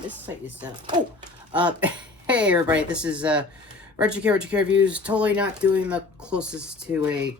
this site is, hey everybody, this is, Retrokid Reviews, totally not doing the closest to a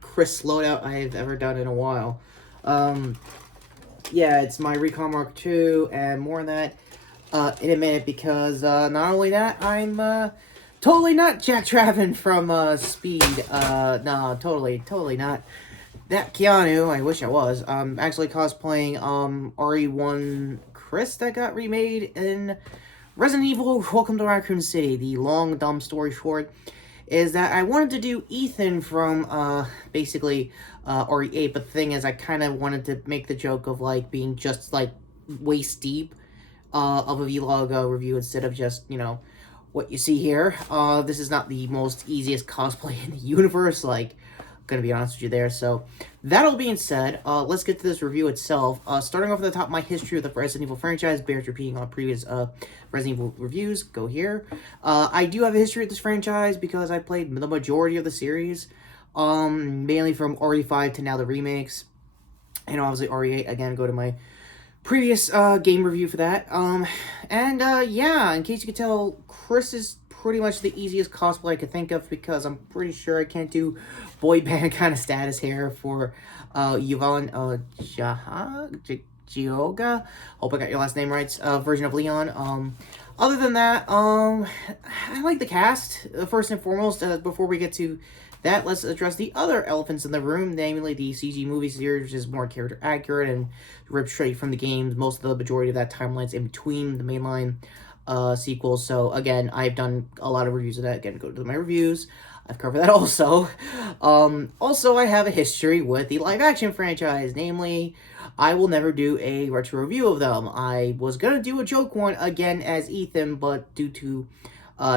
Chris loadout I've ever done in a while. Yeah, it's my Recon Mark II, and more on that, in a minute, because, not only that, I'm, totally not Jack Traven from, Speed, no, totally not. That Keanu, I wish I was, actually cosplaying, RE1 Chris that got remade in Resident Evil Welcome to Raccoon City. The long, dumb story short is that I wanted to do Ethan from, basically, RE8, but the thing is, I kind of wanted to make the joke of, like, being just, like, waist deep, of a vlog review instead of just, you know, what you see here. This is not the most easiest cosplay in the universe, like, gonna be honest with you there. So that all being said, let's get to this review itself. Starting off at the top, my history of the Resident Evil franchise bears repeating on previous Resident Evil reviews. Go here. I do have a history of this franchise because I played the majority of the series, mainly from RE5 to now the remakes, and obviously RE8. Again, go to my previous game review for that. Yeah, in case you could tell, Chris is pretty much the easiest cosplay I could think of because I'm pretty sure I can't do boy band kind of status here for Yvonne Gioga. Hope I got your last name right. Version of Leon. Other than that, I like the cast. First and foremost, before we get to that, let's address the other elephants in the room, namely the CG movie series, which is more character accurate and ripped straight from the games. Most of the majority of that timeline's in between the mainline sequels. So again, I've done a lot of reviews of that. Again, go to my reviews. I've covered that also. Also, I have a history with the live action franchise. Namely, I will never do a retro review of them. I was gonna do a joke one again as Ethan, but due to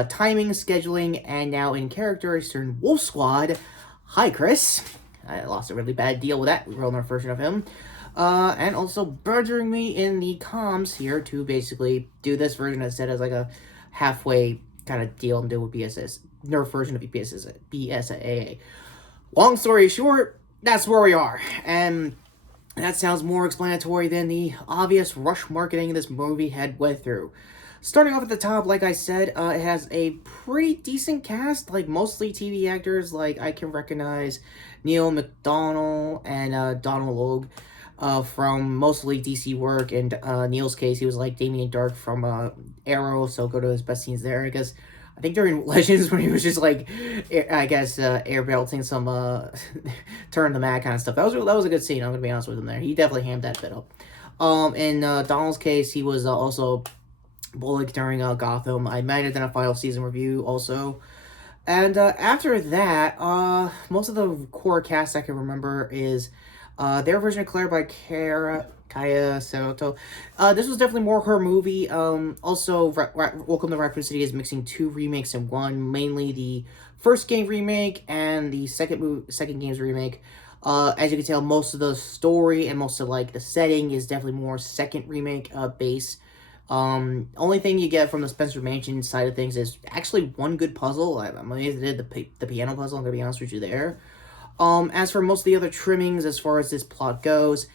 timing, scheduling, and now in character, I turned Wolf Squad. Hi, Chris. I lost a really bad deal with that real-life version of him. And also burgering me in the comms here to basically do this version instead as like a halfway kind of deal and do with BSS, Nerf version of BSAA. Long story short, that's where we are. And that sounds more explanatory than the obvious rush marketing this movie had went through. Starting off at the top, like I said, it has a pretty decent cast, like mostly TV actors. Like I can recognize Neil McDonough and Donald Logue from mostly DC work. And Neil's case, he was like Damien Dark from Arrow, so go to his best scenes there. I guess I think during Legends when he was just like, I guess air belting some turn the mat kind of stuff. That was a good scene. I'm gonna be honest with him there. He definitely hammed that bit up. In Donald's case, he was also Bullock during Gotham. I might have done a final season review also. And after that, most of the core cast I can remember is their version of Claire by Kaya Soto. This was definitely more her movie. Also, Welcome to Raccoon City is mixing two remakes in one, mainly the first game remake and the second game's remake. As you can tell, most of the story and most of like the setting is definitely more second remake base. Only thing you get from the Spencer Mansion side of things is actually one good puzzle. I'm amazed they did the piano puzzle, I'm gonna be honest with you there. As for most of the other trimmings, as far as this plot goes,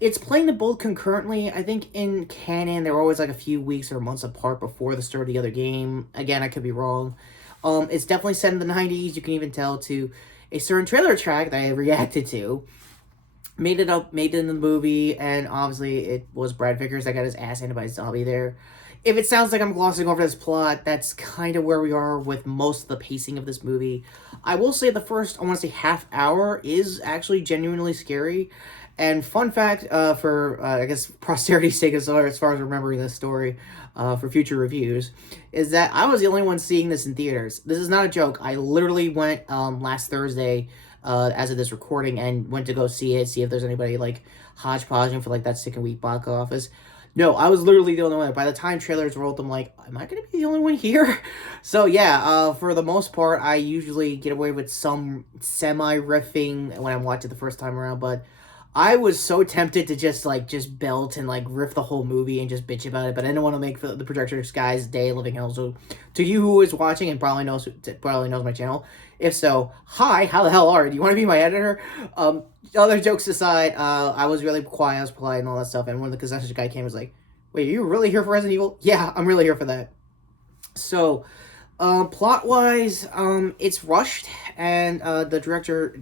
it's playing them both concurrently. I think in canon, they're always like a few weeks or months apart before the start of the other game. Again, I could be wrong. It's definitely set in the 90s. You can even tell to a certain trailer track that I reacted to. Made it in the movie, and obviously it was Brad Vickers that got his ass handed by a zombie there. If it sounds like I'm glossing over this plot, that's kind of where we are with most of the pacing of this movie. I will say the first, I want to say half hour is actually genuinely scary. And fun fact, for, I guess, posterity's sake as far as remembering this story for future reviews, is that I was the only one seeing this in theaters. This is not a joke. I literally went last Thursday, as of this recording, and went to go see it, see if there's anybody, like, hodgepodging for, like, that second week box office. No, I was literally the only one. By the time trailers rolled, I'm like, am I going to be the only one here? So, yeah, for the most part, I usually get away with some semi-riffing when I'm watching the first time around, but I was so tempted to just belt and, like, riff the whole movie and just bitch about it, but I didn't want to make the Projector Sky's day living hell. So, to you who is watching and probably knows my channel, if so, hi, how the hell are you? Do you want to be my editor? Other jokes aside, I was really quiet, I was polite and all that stuff, and when the concession guy came, I was like, Wait, are you really here for Resident Evil? Yeah, I'm really here for that. So, plot-wise, it's rushed, and, the director,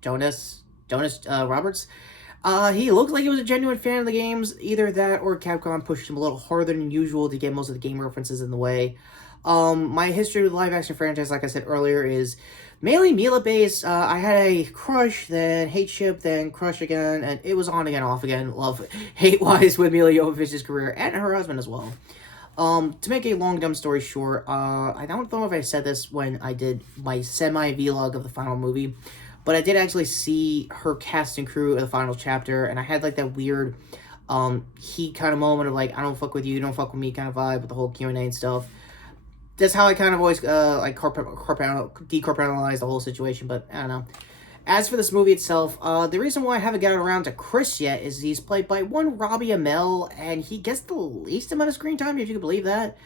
Jonas Roberts, he looked like he was a genuine fan of the games. Either that or Capcom pushed him a little harder than usual to get most of the game references in the way. My history with the live-action franchise, like I said earlier, is mainly Mila-based. I had a crush, then hate ship, then crush again, and it was on again, off again, love, hate-wise with Mila Jovovich's career, and her husband as well. To make a long, dumb story short, I don't know if I said this when I did my semi-vlog of the final movie, but I did actually see her cast and crew of the final chapter, and I had, like, that weird, heat kind of moment of, like, I don't fuck with you, don't fuck with me kind of vibe with the whole Q&A and stuff. That's how I kind of always, like, decompartmentalize the whole situation, but I don't know. As for this movie itself, the reason why I haven't gotten around to Chris yet is he's played by one Robbie Amell, and he gets the least amount of screen time, if you can believe that.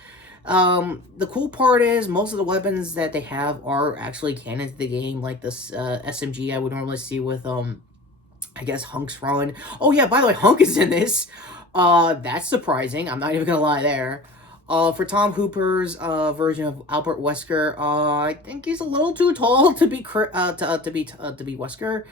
The cool part is most of the weapons that they have are actually canon to the game, like this SMG I would normally see with, I guess, Hunk's run. Oh yeah, by the way, Hunk is in this. That's surprising. I'm not even gonna lie there. For Tom Hooper's version of Albert Wesker, I think he's a little too tall to be Wesker.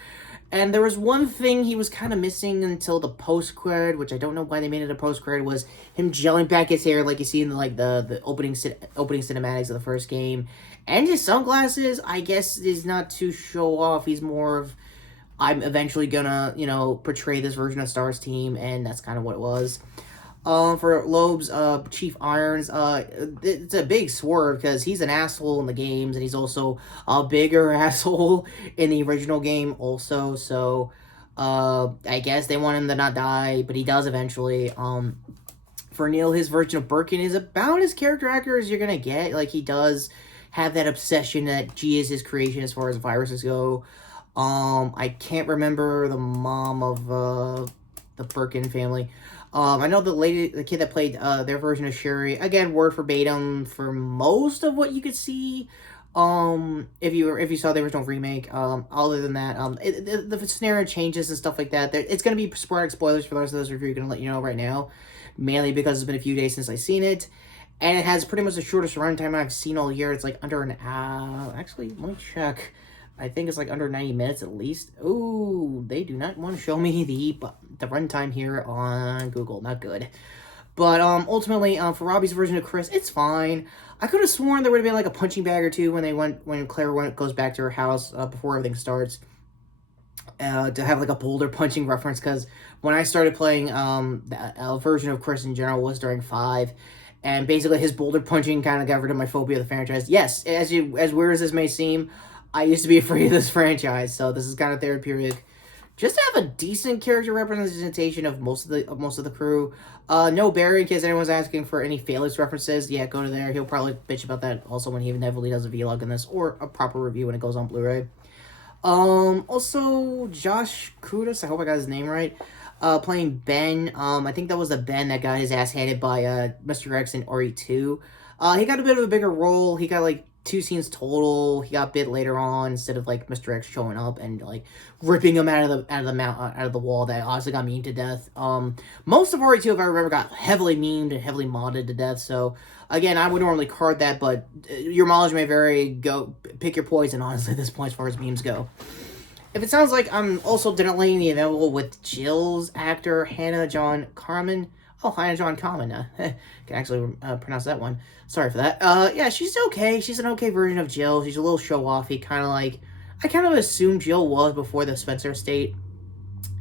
And there was one thing he was kind of missing until the post credit, which I don't know why they made it a post credit, was him gelling back his hair like you see in the opening cinematics of the first game, and his sunglasses. I guess is not to show off. He's more of, I'm eventually gonna portray this version of Star's team, and that's kind of what it was. For Loeb's, Chief Irons, it's a big swerve because he's an asshole in the games, and he's also a bigger asshole in the original game also, so, I guess they want him to not die, but he does eventually. For Neil, his version of Birkin is about as character accurate as you're gonna get. Like, he does have that obsession that G is his creation as far as viruses go. I can't remember the mom of, the Birkin family. I know the kid that played their version of Sherry, again, word verbatim for most of what you could see. If you saw the original remake, other than that, the scenario changes and stuff like that. It's gonna be sporadic spoilers for the rest of this review. I'm gonna let you know right now, mainly because it's been a few days since I've seen it, and it has pretty much the shortest runtime I've seen all year. It's like under an hour. Actually, let me check. I think it's like under 90 minutes at least. Ooh, they do not want to show me the runtime here on Google. Not good. But ultimately, for Robbie's version of Chris, it's fine. I could have sworn there would have been like a punching bag or two when Claire goes back to her house before everything starts. To have like a boulder punching reference, because when I started playing, the version of Chris in general was during 5. And basically his boulder punching kind of got rid of my phobia of the franchise. Yes, as weird as this may seem, I used to be afraid of this franchise, so this is kind of therapeutic. Just to have a decent character representation of most of the crew. No Barry, in case anyone's asking for any Felix references. Yeah, go to there. He'll probably bitch about that also when he inevitably does a vlog on this, or a proper review when it goes on Blu-ray. Also, Josh Kudus, I hope I got his name right, playing Ben. I think that was the Ben that got his ass handed by Mr. X in RE2. He got a bit of a bigger role. He got like 2 scenes total. He got bit later on instead of like Mr. X showing up and like ripping him out of the wall. That honestly got memed to death. Most of RE2, if I remember, got heavily memed and heavily modded to death. So again, I would normally card that, but your mileage may vary. Go pick your poison, honestly, at this point as far as memes go. If it sounds like I'm also definitely available with Jill's actor Hannah John Carmen. Oh, Hannah John Carmen. Can actually pronounce that one. Sorry for that. Yeah, she's okay. She's an okay version of Jill. She's a little show-offy, kind of like, I kind of assumed Jill was before the Spencer estate,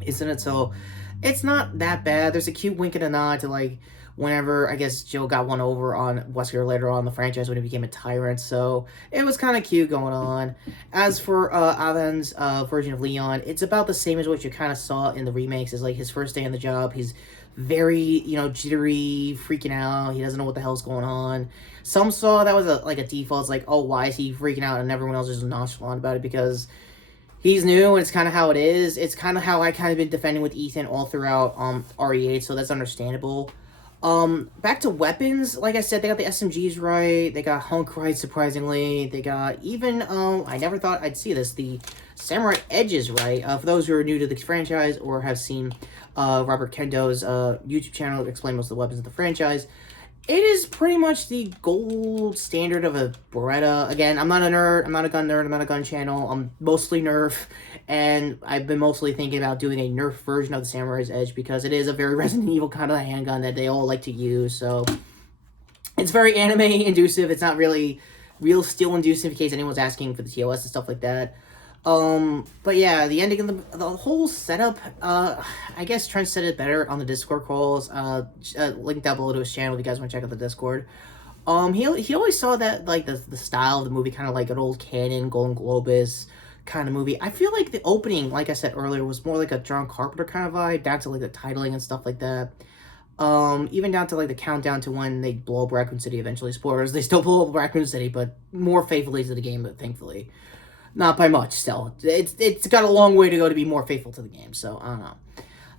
isn't it? So, it's not that bad. There's a cute wink and a nod to, like, whenever, I guess, Jill got one over on Wesker later on in the franchise when he became a tyrant. So, it was kind of cute going on. As for Alan's version of Leon, it's about the same as what you kind of saw in the remakes. It's like his first day on the job. He's very, jittery, freaking out. He doesn't know what the hell's going on. Some saw that was a default. It's like, oh, why is he freaking out? And everyone else is nonchalant about it because he's new and it's kind of how it is. It's kind of how I kind of been defending with Ethan all throughout RE8, so that's understandable. Back to weapons, like I said, they got the SMGs right. They got Hunk right, surprisingly. They got even, I never thought I'd see this, the Samurai Edges right. For those who are new to the franchise or have seen Robert Kendo's YouTube channel explain most of the weapons of the franchise, it is pretty much the gold standard of a Beretta. Again, I'm not a nerd, I'm not a gun nerd, I'm not a gun channel, I'm mostly Nerf, and I've been mostly thinking about doing a Nerf version of the Samurai's Edge because it is a very Resident Evil kind of handgun that they all like to use, so it's very anime-inducive. It's not really real steel-inducive in case anyone's asking for the TOS and stuff like that. But yeah, the ending of the whole setup, I guess Trent said it better on the Discord calls, link down below to his channel if you guys want to check out the Discord. He always saw that, like, the style of the movie, kind of like an old Canon, Golden Globus kind of movie. I feel like the opening, like I said earlier, was more like a John Carpenter kind of vibe, down to, like, the titling and stuff like that. Even down to, like, the countdown to when they blow up Raccoon City eventually. Spoilers, they still blow up Raccoon City, but more faithfully to the game, but thankfully. Not by much, still. It's got a long way to go to be more faithful to the game, so I don't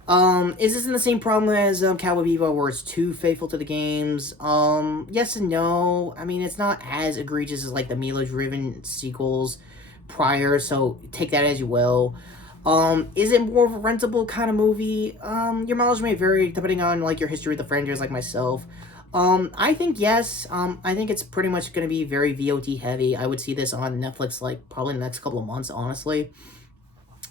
know. Is this in the same problem as Cowboy Bebop, where it's too faithful to the games? Yes and no. I mean, it's not as egregious as, like, the Milo-driven sequels prior, so take that as you will. Is it more of a rentable kind of movie? Your mileage may vary depending on, like, your history with the franchise, like myself. I think yes. I think it's pretty much going to be very VOD heavy. I would see this on Netflix, like, probably in the next couple of months, honestly.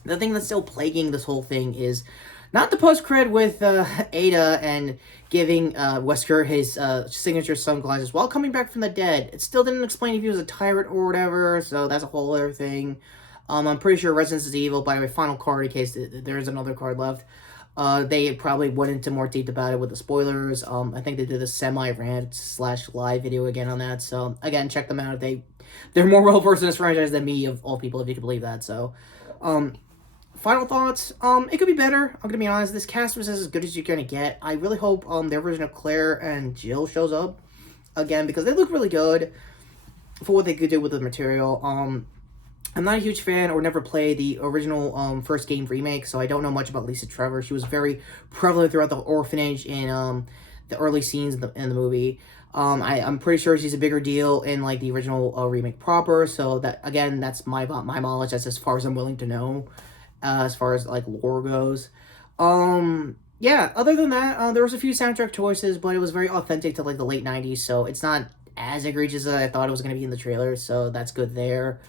The thing that's still plaguing this whole thing is not the post-cred with Ada and giving Wesker his signature sunglasses while coming back from the dead. It still didn't explain if he was a tyrant or whatever, so that's a whole other thing. I'm pretty sure Resident Evil, by the way, final card in case there's another card left. They probably went into more deep about it with the spoilers. I think they did a semi-rant / live video again on that. So, again, check them out. They're more well-versed in this franchise than me, of all people, if you can believe that. So, final thoughts. It could be better. I'm going to be honest. This cast was as good as you're going to get. I really hope their version of Claire and Jill shows up again because they look really good for what they could do with the material. I'm not a huge fan or never played the original first game remake, so I don't know much about Lisa Trevor. She was very prevalent throughout the orphanage in the early scenes in the movie. I'm pretty sure she's a bigger deal in, like, the original remake proper, so that, again, that's my knowledge. That's as far as I'm willing to know, as far as, like, lore goes. Yeah, other than that, there was a few soundtrack choices, but it was very authentic to, like, the late 90s, so it's not as egregious as I thought it was going to be in the trailer, so that's good there.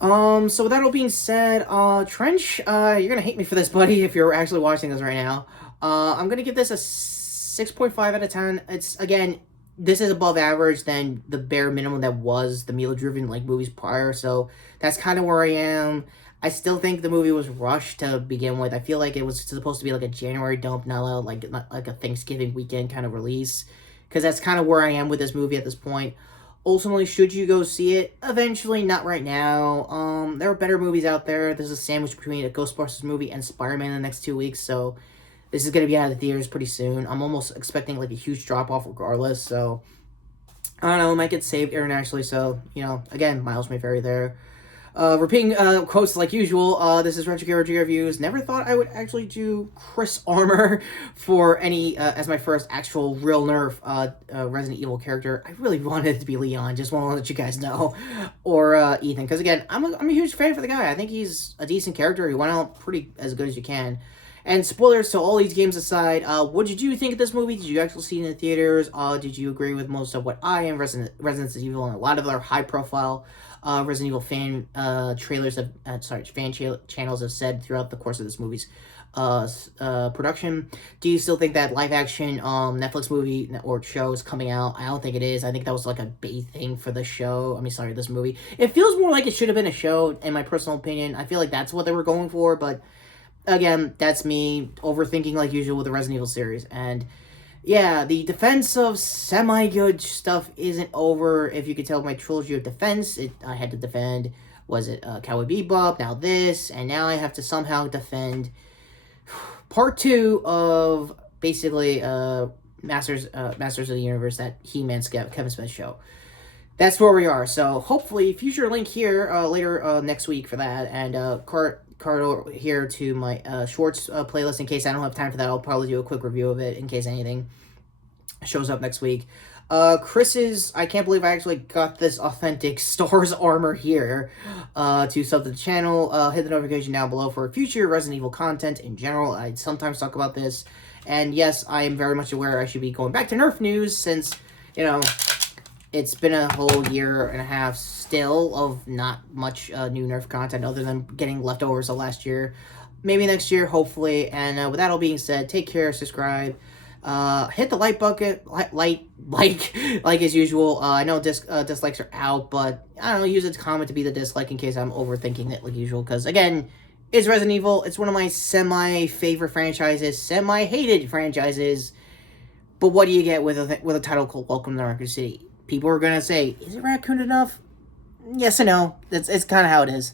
So with that all being said, Trench, you're gonna hate me for this, buddy, if you're actually watching this right now. I'm gonna give this a 6.5 out of 10. It's, again, this is above average than the bare minimum that was the Milo-driven, like, movies prior, so that's kind of where I am. I still think the movie was rushed to begin with. I feel like it was supposed to be, like, a January dump, not like a Thanksgiving weekend kind of release, because that's kind of where I am with this movie at this point. Ultimately, should you go see it? Eventually, not right now. There are better movies out there. There's a sandwich between a Ghostbusters movie and Spider-Man in the next 2 weeks, so this is going to be out of the theaters pretty soon. I'm almost expecting, like, a huge drop-off regardless, so I don't know, it might get saved internationally, so, you know, again, miles may vary there. Repeating quotes like usual, this is Retrokid Reviews. Never thought I would actually do Chris Armor for any, as my first actual real Nerf Resident Evil character. I really wanted it to be Leon, just want to let you guys know. Or Ethan, because again, I'm a huge fan for the guy. I think he's a decent character. He went out pretty as good as you can. And spoilers, so all these games aside, what did you think of this movie? Did you actually see it in the theaters? Did you agree with most of what I and Resident Evil and a lot of other high-profile Resident Evil fan channels have said throughout the course of this movie's production? Do you still think that live-action Netflix movie or show is coming out? I don't think it is. I think that was like a bait thing for the show. This movie. It feels more like it should have been a show, in my personal opinion. I feel like that's what they were going for, but again, that's me overthinking like usual with the Resident Evil series. And yeah, the defense of semi-good stuff isn't over. If you could tell my trilogy of defense, I had to defend, was it Cowboy Bebop, now this, and now I have to somehow defend part 2 of basically Masters of the Universe, that He-Man's Kevin Smith show. That's where we are. So hopefully, future link here later next week for that, and card here to my shorts playlist in case I don't have time for that. I'll probably do a quick review of it in case anything shows up next week. Chris's, I can't believe I actually got this authentic Stars armor here. To sub to the channel, hit the notification down below for future Resident Evil content in general. I sometimes talk about this. And yes, I am very much aware I should be going back to Nerf news since, you know, it's been a whole year and a half still of not much new Nerf content other than getting leftovers of last year. Maybe next year, hopefully. And with that all being said, take care, subscribe. Hit the like bucket, like as usual. I know dislikes are out, but I don't know, use it to comment to be the dislike in case I'm overthinking it like usual. Because again, it's Resident Evil. It's one of my semi-favorite franchises, semi-hated franchises. But what do you get with a title called Welcome to Raccoon City? People are gonna say, is it Raccoon enough? Yes and no. It's kind of how it is.